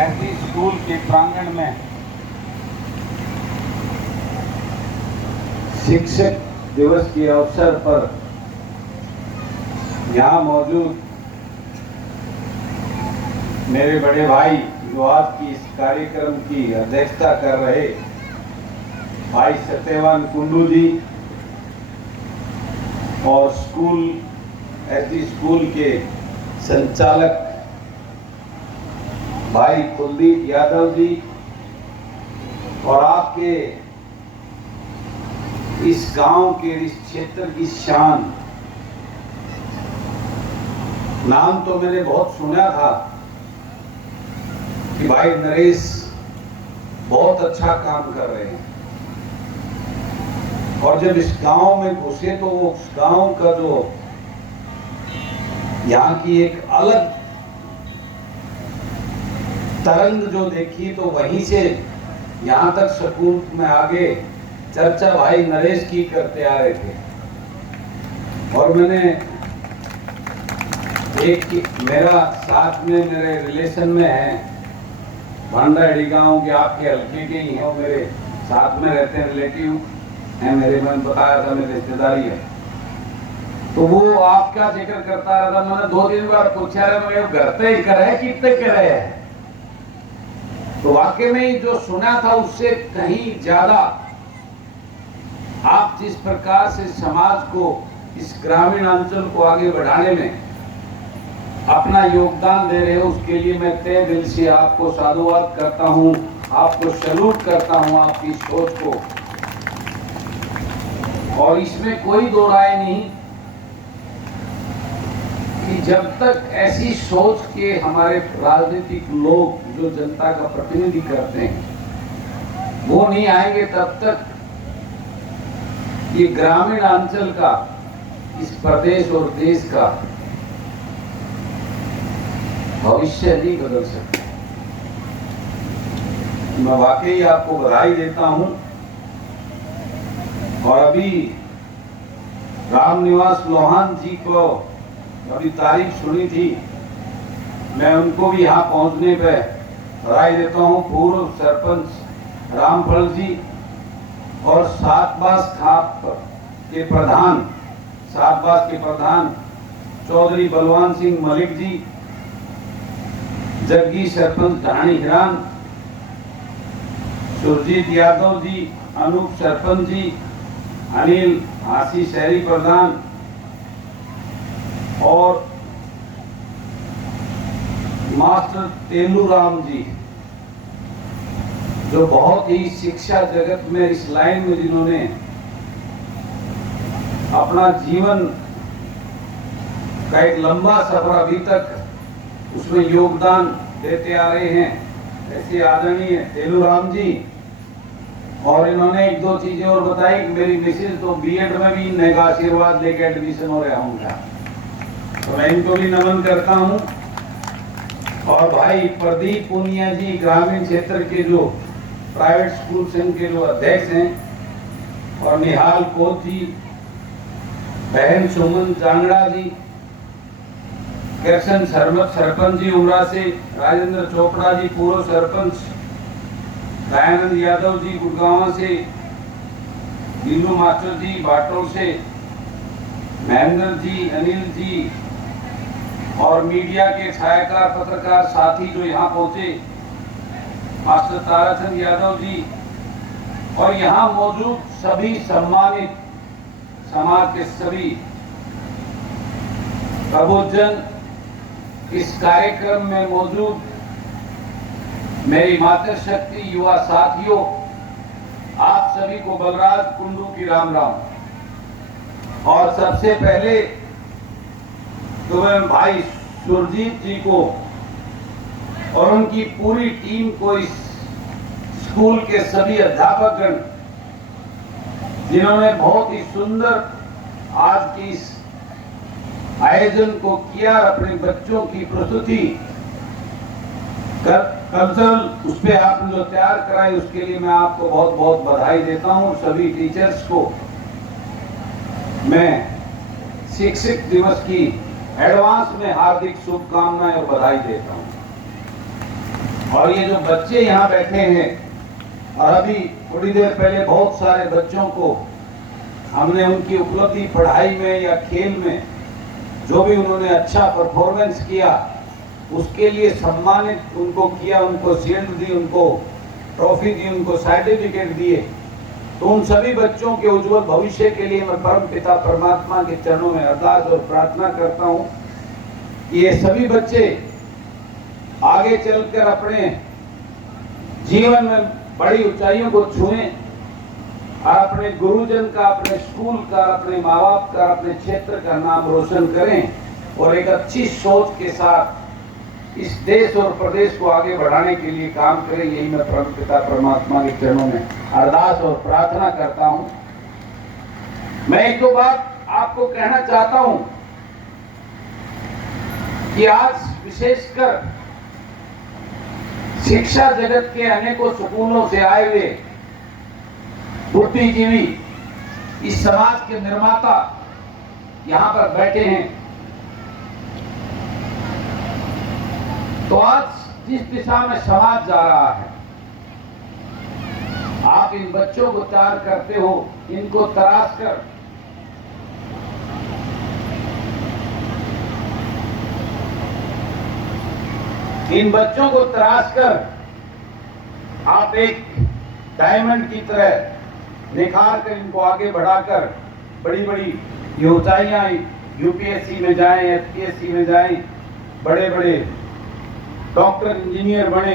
ऐसी स्कूल के प्रांगण में शिक्षक दिवस के अवसर पर यहाँ मौजूद मेरे बड़े भाई जो आज की इस कार्यक्रम की अध्यक्षता कर रहे भाई सत्यवान कुंडू जी और स्कूल एसडी स्कूल के संचालक भाई कुलदीप यादव जी और आपके इस गांव के इस क्षेत्र की शान, नाम तो मैंने बहुत सुना था कि भाई नरेश बहुत अच्छा काम कर रहे हैं, और जब इस गांव में घुसे तो वो उस गांव का जो यहाँ की एक अलग तरंग जो देखी तो वहीं से यहाँ तक स्कूल में आगे चर्चा भाई नरेश की करते आ रहे थे। और मैंने मेरा साथ में मेरे रिलेशन में है भांडाड़ी गांव के, आपके हल्के के ही हैं, मेरे साथ में रहते हैं, रिलेटिव हैं मेरे, मैंने बताया था मेरी रिश्तेदारी है। तो वो आपका जिक्र करता रहा था, मैंने 2-3 बार पूछा है मैं घर पे ही करे कितने करे है, तो वाकई में जो सुना था उससे कहीं ज्यादा आप जिस प्रकार से समाज को, इस ग्रामीण अंचल को आगे बढ़ाने में अपना योगदान दे रहे हो, उसके लिए मैं तहे दिल से आपको साधुवाद करता हूं, आपको सैल्यूट करता हूं आपकी सोच को। और इसमें कोई दो राय नहीं कि जब तक ऐसी सोच के हमारे राजनीतिक लोग जो जनता का प्रतिनिधि करते हैं वो नहीं आएंगे, तब तक ये ग्रामीण अंचल का, इस प्रदेश और देश का भविष्य नहीं बदल सकता। मैं वाकई आपको बधाई देता हूं। और अभी रामनिवास लोहान जी को अभी तारीख सुनी थी, मैं उनको भी यहाँ पहुंचने पे बधाई देता हूं। पूर्व सरपंच रामफल जी और सातबास खाप के प्रधान, सातबास के प्रधान चौधरी बलवान सिंह मलिक जी, जग्गी सरपंच ढाणी हिरान, सुरजीत यादव जी, अनूप सरपंच जी, अनिल हासी शहरी प्रधान और मास्टर तेलूराम जी, जो बहुत ही शिक्षा जगत में इस लाइन में जिन्होंने अपना जीवन का एक लंबा सफर अभी तक उसमें योगदान देते आ रहे हैं, ऐसे आदरणीय तेलूराम जी। और इन्होंने 1-2 चीजें और बताई कि मेरी मिसेज तो बीएड में भी इन्हें का आशीर्वाद लेके एडमिशन हो रहा हूँ, तो मैं इनको भी नमन करता हूँ। और भाई प्रदीप पूनिया जी, ग्रामीण क्षेत्र के जो प्राइवेट स्कूल संघ के जो अध्यक्ष हैं, और निहाल कोच जी, बहन सुमन जांगड़ा जी, कृष्ण सरपंच जी उमरा से, राजेंद्र चोपड़ा जी पूर्व सरपंच, दयानंद यादव जी गुड़गांव से, बिल्लू मास्टर जी बाटोल से, महेंद्र जी, अनिल जी और मीडिया के छायाकार पत्रकार साथी जो यहाँ पहुंचे, मास्टर ताराचंद यादव जी और यहाँ मौजूद सभी सम्मानित समाज के सभी प्रबुद्धजन, इस कार्यक्रम में मौजूद मेरी मातृशक्ति युवा साथियों, आप सभी को बलराज कुंडू की राम राम। और सबसे पहले तो मैं भाई सुरजीत जी को और उनकी पूरी टीम को, इस स्कूल के सभी अध्यापकगण जिन्होंने बहुत ही सुंदर आज की इस आयोजन को किया, अपने बच्चों की प्रस्तुति कल्चरल उस पे आपने जो तैयार कराई उसके लिए मैं आपको बहुत बहुत बधाई देता हूं। सभी टीचर्स को मैं शिक्षक दिवस की एडवांस में हार्दिक शुभकामनाएं और बधाई देता हूं। और ये जो बच्चे यहाँ बैठे हैं, और अभी थोड़ी देर पहले बहुत सारे बच्चों को हमने उनकी उपलब्धि पढ़ाई में या खेल में जो भी उन्होंने अच्छा परफॉर्मेंस किया उसके लिए सम्मानित उनको किया, उनको शील्ड दी, उनको ट्रॉफी दी, उनको सर्टिफिकेट दिए। तो उन सभी बच्चों के उज्जवल भविष्य के लिए मैं परम पिता परमात्मा के चरणों में अरदास और प्रार्थना करता हूँ कि ये सभी बच्चे आगे चलकर अपने जीवन में बड़ी ऊंचाइयों को छुएं और अपने गुरुजन का, अपने स्कूल का, अपने माँ बाप का, अपने क्षेत्र का नाम रोशन करें और एक अच्छी सोच के साथ इस देश और प्रदेश को आगे बढ़ाने के लिए काम करें। यही मैं परम पिता परमात्मा के चरणों में अरदास और प्रार्थना करता हूं। मैं एक दो बात आपको कहना चाहता हूं कि आज विशेषकर शिक्षा जगत के अनेकों सुकूनों से आए हुए बुद्धिजीवी, इस समाज के निर्माता यहां पर बैठे हैं। तो आज जिस दिशा में समाज जा रहा है, आप इन बच्चों को तैयार करते हो, इनको तराश कर इन बच्चों को तराश कर आप एक डायमंड की तरह निखार कर इनको आगे बढ़ाकर बड़ी बड़ी ऊंचाइयां यूपीएससी में जाएं, एफपीएससी में जाएं, बड़े बड़े डॉक्टर इंजीनियर बने,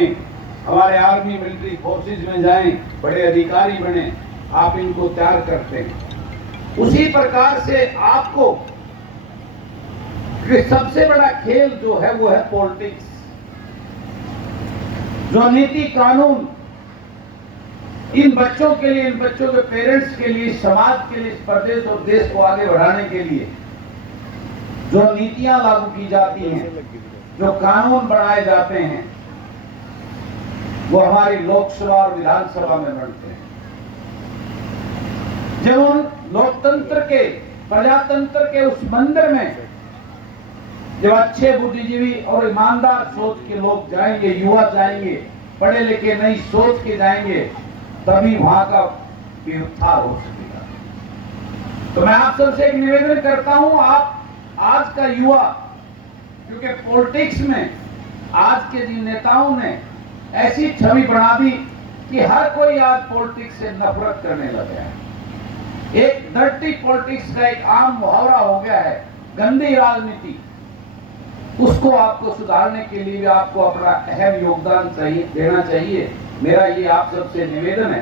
हमारे आर्मी मिलिट्री फोर्सेस में जाएं, बड़े अधिकारी बने, आप इनको तैयार करते हैं। उसी प्रकार से आपको सबसे बड़ा खेल जो है वो है पॉलिटिक्स। जो नीति कानून इन बच्चों के लिए, इन बच्चों के पेरेंट्स के लिए, समाज के लिए, इस प्रदेश और देश को आगे बढ़ाने के लिए जो नीतियां लागू की जाती हैं, जो कानून बनाए जाते हैं, वो हमारी लोकसभा और विधानसभा में बनते हैं। जब उन लोकतंत्र के, प्रजातंत्र के उस मंदिर में जब अच्छे बुद्धिजीवी और ईमानदार सोच के लोग जाएंगे, युवा जाएंगे, पढ़े लिखे नई सोच के जाएंगे, तभी वहां का विस्तार हो सकेगा। तो मैं आप सबसे एक निवेदन करता हूं, आप आज का युवा, क्योंकि पॉलिटिक्स में आज के जिन नेताओं ने ऐसी छवि बना दी कि हर कोई आज पॉलिटिक्स से नफरत करने लगा है। एक डर्टी पॉलिटिक्स का एक आम मुहावरा हो गया है, गंदी राजनीति। उसको आपको सुधारने के लिए भी आपको अपना अहम योगदान देना चाहिए। मेरा ये आप सबसे निवेदन है,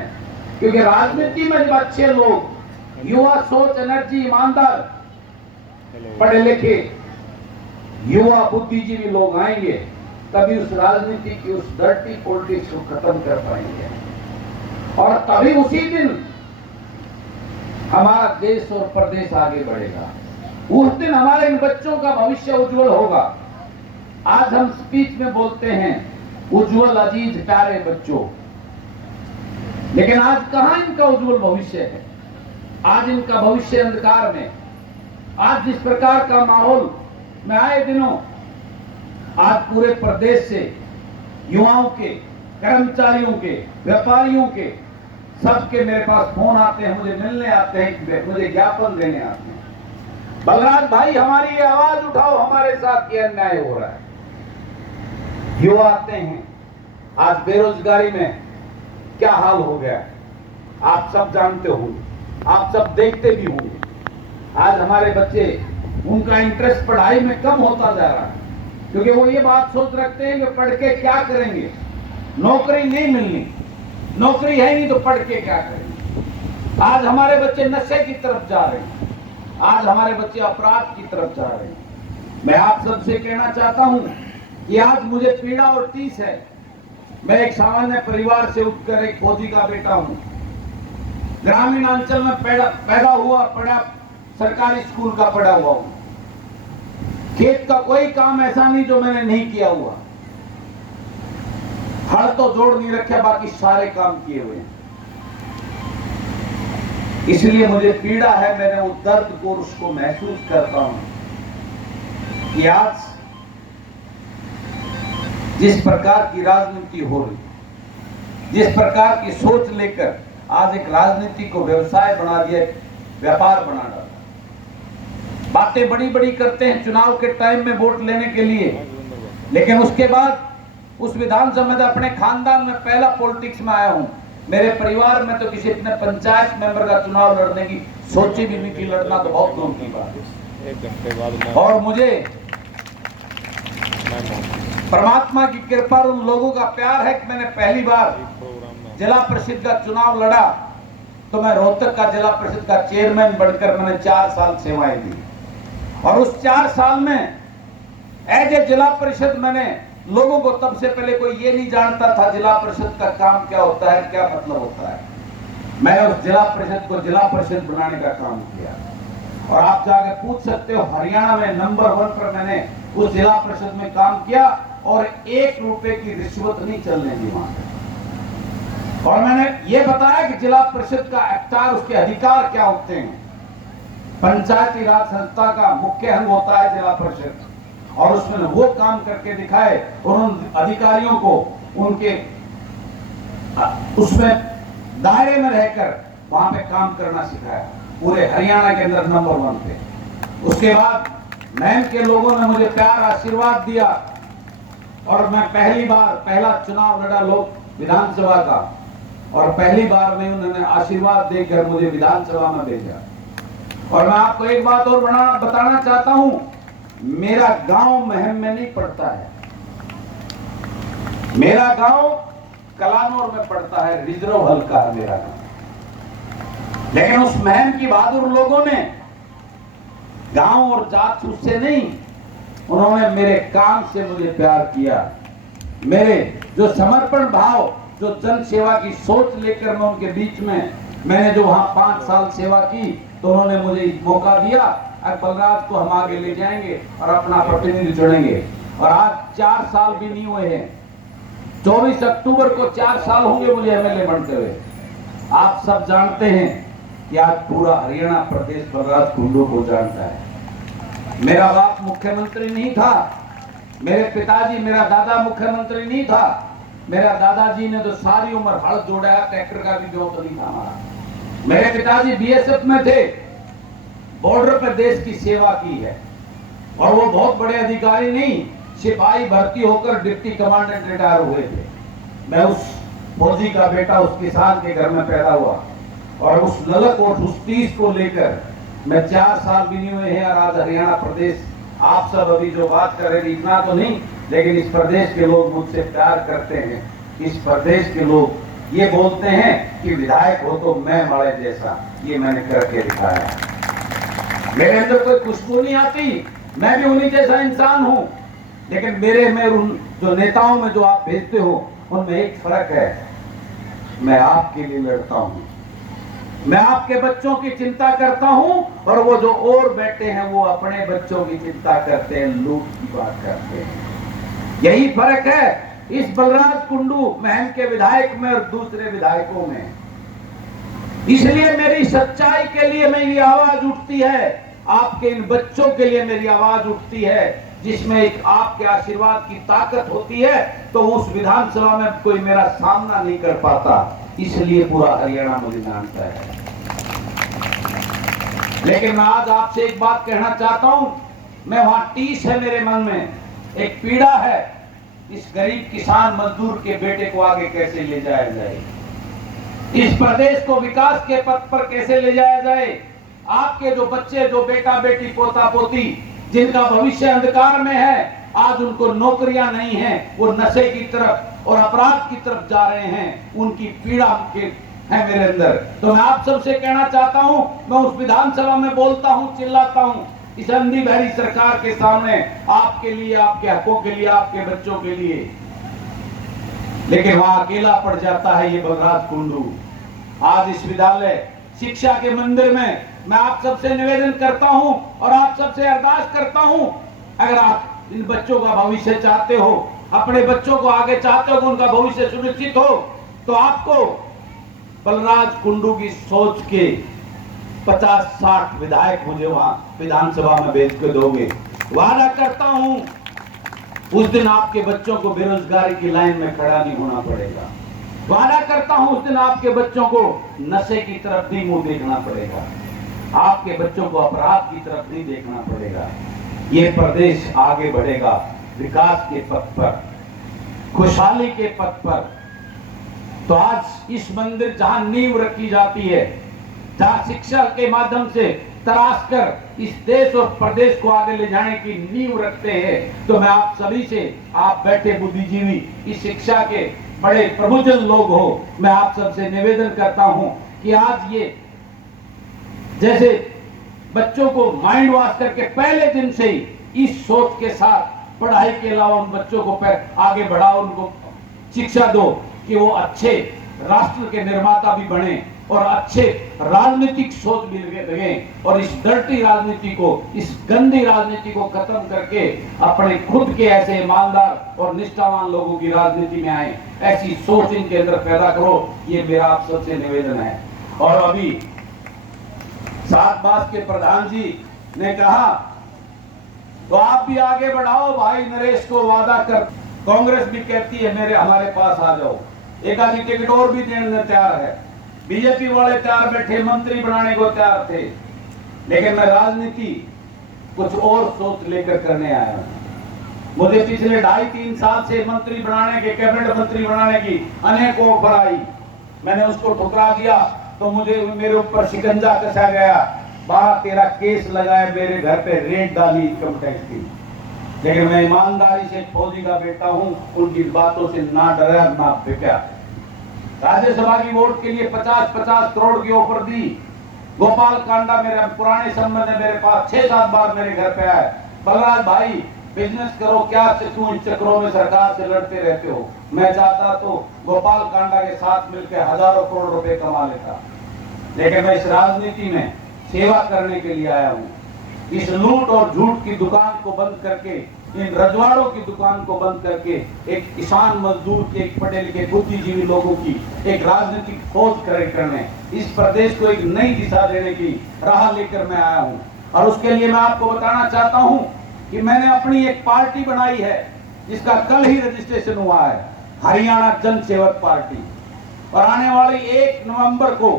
क्योंकि राजनीति में जब अच्छे लोग, युवा सोच, एनर्जी, ईमानदार, पढ़े लिखे, युवा बुद्धिजीवी लोग आएंगे, तभी उस राजनीति की, उस डर्टी पॉलिटिक्स को खत्म कर पाएंगे और तभी उसी दिन हमारा देश और प्रदेश आगे बढ़ेगा। उस दिन हमारे इन बच्चों का भविष्य उज्जवल होगा। आज हम स्पीच में बोलते हैं उज्जवल अजीज प्यारे बच्चों, लेकिन आज कहां इनका उज्जवल भविष्य है? आज इनका भविष्य अंधकार में। आज जिस प्रकार का माहौल में आए दिनों आज पूरे प्रदेश से युवाओं के, कर्मचारियों के, व्यापारियों के, सबके मेरे पास फोन आते हैं, मुझे मिलने आते हैं, मुझे ज्ञापन देने आते हैं, बलराज भाई हमारी ये आवाज उठाओ, हमारे साथ ये अन्याय हो रहा है। युवा आते हैं। आज बेरोजगारी में क्या हाल हो गया है आप सब जानते होंगे, आप सब देखते भी होंगे। आज हमारे बच्चे, उनका इंटरेस्ट पढ़ाई में कम होता जा रहा है, क्योंकि वो ये बात सोच रखते हैं कि पढ़ के क्या करेंगे, नौकरी नहीं मिलनी, नौकरी है नहीं तो पढ़ के क्या करेंगे। आज हमारे बच्चे नशे की तरफ जा रहे हैं, आज हमारे बच्चे अपराध की तरफ जा रहे हैं। मैं आप सबसे कहना चाहता हूं कि आज मुझे पीड़ा और टीस है। मैं एक सामान्य परिवार से उठकर एक फौजी का बेटा हूं, ग्रामीण अंचल में पैदा हुआ, पढ़ा, सरकारी स्कूल का पढ़ा हुआ हूं। खेत का कोई काम ऐसा नहीं जो मैंने नहीं किया हुआ। हल तो जोड़ नहीं रखे, बाकी सारे काम किए हुए हैं। इसलिए मुझे पीड़ा है, मैंने उस दर्द को, उसको महसूस करता हूं कि आज जिस प्रकार की राजनीति हो रही, जिस प्रकार की सोच लेकर आज एक राजनीति को व्यवसाय बना दिया, व्यापार बना डाला। बातें बड़ी बड़ी करते हैं चुनाव के टाइम में वोट लेने के लिए, लेकिन उसके बाद उस विधानसभा में अपने खानदान में पहला पॉलिटिक्स में आया हूं। मेरे परिवार में तो किसी अपने पंचायत मेंबर का चुनाव लड़ने की सोची भी नहीं थी, लड़ना तो बहुत दूर की बात है। 1 घंटे बाद और मुझे परमात्मा की कृपा और उन लोगों का प्यार है कि मैंने पहली बार जिला परिषद का चुनाव लड़ा तो मैं रोहतक का जिला परिषद का चेयरमैन बनकर मैंने 4 साल सेवाएं दी। और उस 4 साल में एज ए जिला परिषद मैंने लोगों को, तब से पहले कोई ये नहीं जानता था जिला परिषद का काम क्या होता है, क्या मतलब होता है। मैंने उस जिला परिषद को जिला परिषद बनाने का काम किया। और आप जाके पूछ सकते हो, हरियाणा में नंबर 1 पर मैंने उस जिला परिषद में काम किया और 1 रुपए की रिश्वत नहीं चलने दी वहां पे। और मैंने ये बताया कि जिला परिषद का एक्टार, उसके अधिकार क्या होते हैं। पंचायती राज संस्था का मुख्य अंग होता है जिला परिषद, और उसमें वो काम करके दिखाए और उन अधिकारियों को उनके उसमें दायरे में रहकर वहां पे काम करना सिखाया, पूरे हरियाणा के अंदर नंबर 1 पे। उसके बाद मैम के लोगों ने मुझे प्यार आशीर्वाद दिया और मैं पहला चुनाव लड़ा लोक विधानसभा का, और पहली बार में उन्होंने आशीर्वाद देकर मुझे विधानसभा में भेजा। और मैं आपको एक बात और बताना चाहता हूं, मेरा गांव महम में नहीं पड़ता है, मेरा गांव कलानौर में पड़ता है, रिजर्व हल्का है मेरा गांव। लेकिन उस महम की बहादुर लोगों ने गांव और जात से नहीं, उन्होंने मेरे काम से मुझे प्यार किया। मेरे जो समर्पण भाव, जो जन सेवा की सोच लेकर मैं उनके बीच में, मैंने जो वहां 5 साल सेवा की, तो उन्होंने मुझे मौका दिया, अब बलराज को हम आगे ले जाएंगे और अपना प्रतिनिधि चुनेंगे। और आज 4 साल भी नहीं हुए हैं, 24 अक्टूबर को 4 साल होंगे मुझे एमएलए बनते हुए। आप सब जानते हैं कि आज पूरा हरियाणा प्रदेश बलराज कुंडू को जानता है। मेरा बाप मुख्यमंत्री नहीं था, मेरे पिताजी, मेरा दादा मुख्यमंत्री नहीं था, मेरा दादाजी ने तो सारी उम्र हल जोड़ा, ट्रैक्टर का भी जोत नहीं था हमारा। मेरे पिताजी बीएसएफ में थे, बॉर्डर पर देश की सेवा की है, और वो बहुत बड़े अधिकारी नहीं, सिपाही भर्ती होकर डिप्टी कमांडेंट रिटायर हुए थे। मैं उस फौजी का बेटा, उस किसान के घर में पैदा हुआ, और उस ललक और उस तीस को लेकर मैं 4 साल भी नहीं हुए हैं, और आज हरियाणा प्रदेश, आप सब अभी जो बात कर रहे हैं, इतना तो नहीं, लेकिन इस प्रदेश के लोग मुझसे प्यार करते हैं। इस प्रदेश के लोग ये बोलते हैं कि विधायक हो तो मैं माड़े जैसा, ये मैंने करके दिखाया। मेरे अंदर कोई खुशबू नहीं आती, मैं भी उन्हीं जैसा इंसान हूं, लेकिन मेरे में उन जो नेताओं में जो आप भेजते हो, उनमें एक फर्क है, मैं आपके लिए लड़ता हूं, मैं आपके बच्चों की चिंता करता हूं, और वो जो और बैठे हैं वो अपने बच्चों की चिंता करते हैं, लूट की बात करते हैं। यही फर्क है इस बलराज कुंडू महम के विधायक में और दूसरे विधायकों में। इसलिए मेरी सच्चाई के लिए मेरी आवाज उठती है, आपके इन बच्चों के लिए मेरी आवाज उठती है, जिसमें एक आपके आशीर्वाद की ताकत होती है, तो उस विधानसभा में कोई मेरा सामना नहीं कर पाता, इसलिए पूरा हरियाणा मुझे जानता है। लेकिन मैं आज आपसे एक बात कहना चाहता हूं, मैं वहां टीस है मेरे मन में, एक पीड़ा है, इस गरीब किसान मजदूर के बेटे को आगे कैसे ले जाया जाए, इस प्रदेश को विकास के पथ पर कैसे ले जाया जाए। आपके जो बच्चे, जो बेटा बेटी, पोता पोती, जिनका भविष्य अंधकार में है, आज उनको नौकरियां नहीं हैं, वो नशे की तरफ और अपराध की तरफ जा रहे हैं, उनकी पीड़ा है मेरे अंदर। तो मैं आप सबसे कहना चाहता हूं, मैं उस विधानसभा में बोलता हूं, चिल्लाता हूं, इस अंधी बहरी सरकार के सामने, आपके लिए, आपके हकों के लिए, आपके बच्चों के लिए, लेकिन वहां अकेला पड़ जाता है ये बलराज कुंडू। आज इस विद्यालय शिक्षा के मंदिर में मैं आप सबसे निवेदन करता हूं और आप सबसे अरदास करता हूं, अगर आप इन बच्चों का भविष्य चाहते हो, अपने बच्चों को आगे चाहते हो, उनका भविष्य सुनिश्चित हो, तो आपको बलराज कुंडू की सोच के 50-60 विधायक मुझे वहां विधानसभा में भेज के दोगे। वादा करता हूं उस दिन आपके बच्चों को बेरोजगारी की लाइन में खड़ा नहीं होना पड़ेगा। वादा करता हूं उस दिन आपके बच्चों को नशे की तरफ नहीं मुंह देखना पड़ेगा, आपके बच्चों को अपराध की तरफ नहीं देखना पड़ेगा। ये प्रदेश आगे बढ़ेगा विकास के पथ पर, खुशहाली के पथ पर। तो आज इस मंदिर जहां नींव रखी जाती है, जहां शिक्षा के माध्यम से तराश कर इस देश और प्रदेश को आगे ले जाने की नींव रखते हैं, तो मैं आप सभी से, आप बैठे बुद्धिजीवी, इस शिक्षा के बड़े प्रबुद्ध लोग हो, मैं आप सबसे निवेदन करता हूं कि आज ये जैसे बच्चों को माइंड वॉश करके पहले दिन से ही इस सोच के साथ पढ़ाई के अलावा उन बच्चों को आगे बढ़ाओ, उनको शिक्षा दो कि वो अच्छे राष्ट्र के निर्माता भी बने और अच्छे राजनीतिक सोच भी लगे और इस डर्टी राजनीति को, इस गंदी राजनीति को खत्म करके अपने खुद के ऐसे ईमानदार और निष्ठावान लोगों की राजनीति में आए, ऐसी सोच इनके अंदर पैदा करो। ये मेरा आप सबसे निवेदन है। और अभी सातबास के प्रधान जी ने कहा तो आप भी आगे बढ़ाओ भाई, नरेश को वादा कर। कांग्रेस भी कहती है मेरे हमारे पास आ जाओ, एक आधी टिकट और भी देने तैयार है। बीजेपी वाले तैयार बैठे, मंत्री बनाने को तैयार थे, लेकिन मैं राजनीति कुछ और सोच लेकर करने आया हूं। मुझे पिछले 2.5-3 साल से मंत्री बनाने के, कैबिनेट मंत्री बनाने की अनेक ऑफर आई, मैंने उसको ठुकरा दिया तो मुझे मेरे ऊपर शिकंजा कसा गया, 12-13 केस लगाए, मेरे घर पे रेड डाली इनकम टैक्स की। लेकिन मैं ईमानदारी से फौजी का बेटा हूं, उनकी बातों से ना डरा ना बिका। राज्यसभा की वोट के लिए 50-50 करोड़ की ऑफर दी। गोपाल कांडा मेरे पुराने संबंध है, मेरे पास 6-7 बार मेरे घर पे आए, बलराज भाई बिजनेस करो, क्या क्यों इन चक्रों में सरकार से लड़ते रहते हो। मैं चाहता तो गोपाल कांडा के साथ मिलकर हजारों करोड़ रुपए कमा लेता, लेकिन मैं इस राजनीति में सेवा करने के लिए आया हूं। इस लूट और झूठ की दुकान को बंद करके, इन रजवाड़ों की दुकान को बंद करके, एक किसान मजदूर के, एक पढ़े लिखे बुद्धिजीवी लोगों की एक राजनीतिक फौज करने, इस प्रदेश को एक नई दिशा देने की राह लेकर मैं आया हूं। और उसके लिए मैं आपको बताना चाहता हूं कि मैंने अपनी एक पार्टी बनाई है जिसका कल ही रजिस्ट्रेशन हुआ है, हरियाणा जन सेवक पार्टी। और आने वाली 1 नवंबर को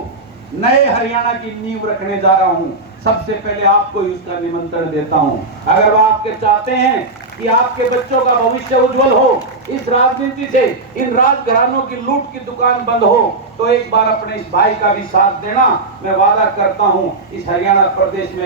नए हरियाणा की नींव रखने जा रहा हूं। सबसे पहले आपको ही उसका निमंत्रण देता हूं। अगर वो आपके चाहते हैं कि आपके बच्चों का भविष्य उज्जवल हो, इस राजनीति से इन राजघरानों की लूट की दुकान बंद हो, तो एक बार अपने इस भाई का भी साथ देना। मैं वादा करता हूं इस हरियाणा प्रदेश में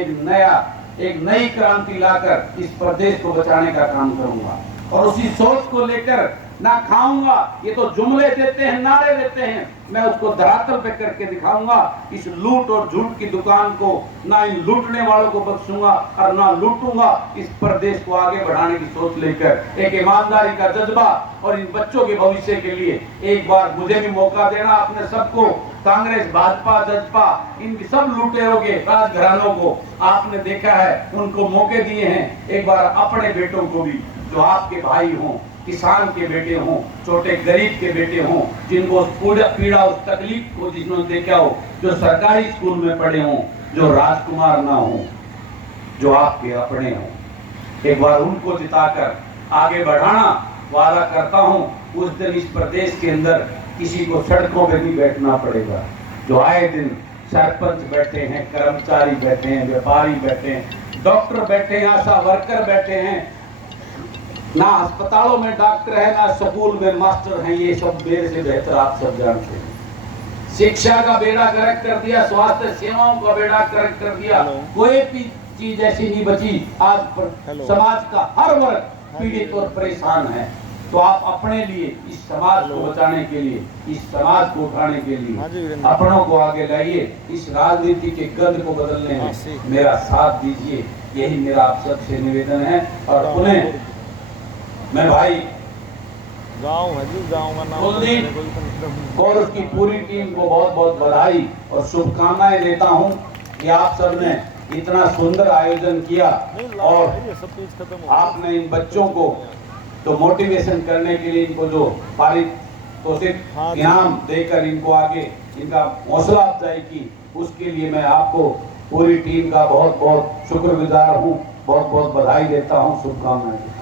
एक नई क्रांति लाकर इस प्रदेश को बचाने का काम करूंगा। और उसी सोच को लेकर ना खाऊंगा, ये तो जुमले देते हैं, नारे देते हैं, मैं उसको धरातल पे करके दिखाऊंगा। इस लूट और झूठ की दुकान को, ना इन लूटने वालों को बख्शूंगा और ना लूटूंगा। इस प्रदेश को आगे बढ़ाने की सोच लेकर एक ईमानदारी का जज्बा और इन बच्चों के भविष्य के लिए एक बार मुझे भी मौका देना। अपने सबको, कांग्रेस, भाजपा, जजपा, इन सब लुटेरों के राजघरानों को आपने देखा है, उनको मौके दिए हैं। एक बार अपने बेटों को भी, जो आपके भाई हों, किसान के बेटे हों, छोटे गरीब के बेटे हों, जिनको पीड़ा उस तकलीफ को जिन्होंने देखा हो, जो सरकारी स्कूल में पढ़े हों, जो राजकुमार ना हो, जो आपके अपने हों, एक बार उनको जिताकर आगे बढ़ाना। वादा करता हूं उस दिन इस प्रदेश के अंदर किसी को सड़कों पे नहीं बैठना पड़ेगा। जो आए दिन सरपंच बैठे हैं, कर्मचारी बैठे हैं, व्यापारी बैठे हैं, डॉक्टर बैठे हैं, आशा वर्कर बैठे हैं, ना अस्पतालों में डॉक्टर है, ना स्कूल में मास्टर हैं, ये सब मेरे से बेहतर आप सब जानते हैं। शिक्षा का बेड़ा गर्क कर दिया, स्वास्थ्य सेवाओं का बेड़ा गर्क कर दिया, कोई भी चीज ऐसी नहीं बची। आज समाज का हर वर्ग पीड़ित और परेशान है। तो आप अपने लिए, इस समाज को बचाने के लिए, इस समाज को उठाने के लिए अपनों को आगे लाइए, इस राजनीति के गंध को बदलने में मेरा साथ दीजिए, यही मेरा आप सबसे निवेदन है। और उन्हें मैं भाई गाँव का नाम और उसकी पूरी टीम को बहुत बहुत बधाई और शुभकामनाएं देता हूं कि आप सब ने इतना सुंदर आयोजन किया और आपने इन बच्चों को तो मोटिवेशन करने के लिए, इनको जो पारितोषिक इनाम देकर इनको आगे इनका हौसला अफजाई की, उसके लिए मैं आपको पूरी टीम का बहुत बहुत शुक्रगुजार हूँ, बहुत बहुत बधाई देता हूँ, शुभकामनाएं।